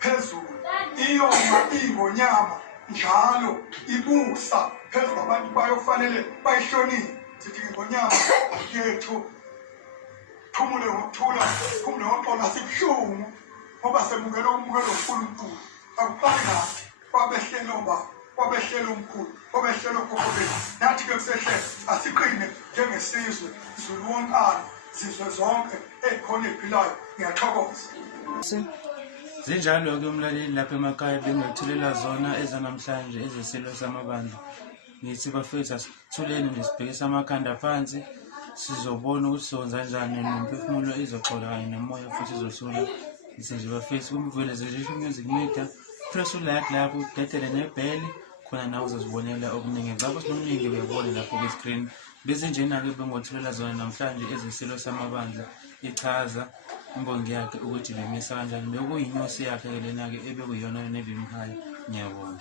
phezulu iyoma ingonyama njalo ibusa phezulu abantu bayofanele bayihloniphe sithi ingonyama yethu phumule ngokuthula phumule ngoxolo asibuhlungu ngoba semukelo uNkulunkulu akufana kwabehlelo kwabehlelo omkhulu kwabehlelo kokobela nathi ke kusehle asiqine njengesizwe izulu wonkana sizwe zonke ekhona ephilayo ngiyathokoza zinjalo ke umlaleli lapha emakhaya bengithulela zona ezanamhlanje ezesilo samabandla ngithi bafethu asithuleni nje sibhekisa amakhanda phansi sizobona ukuthi sonza kanjani nomphefumulo izoxola kanye nomoya futhi izosula nje bafethu kumvele zisho music media press like lapho udedele nebheli khona nawe uzozibonela okuningi ngakho sinomningi uyabona lapho ku screen bese njena ke bengothulela zona namhlanje ezesilo samabandla ichaza imbongi yakhe ukuthi bemisa kanjani bekuyinyosi yakhe lena ke ebekuyiyona nebimkhaya ngiyabona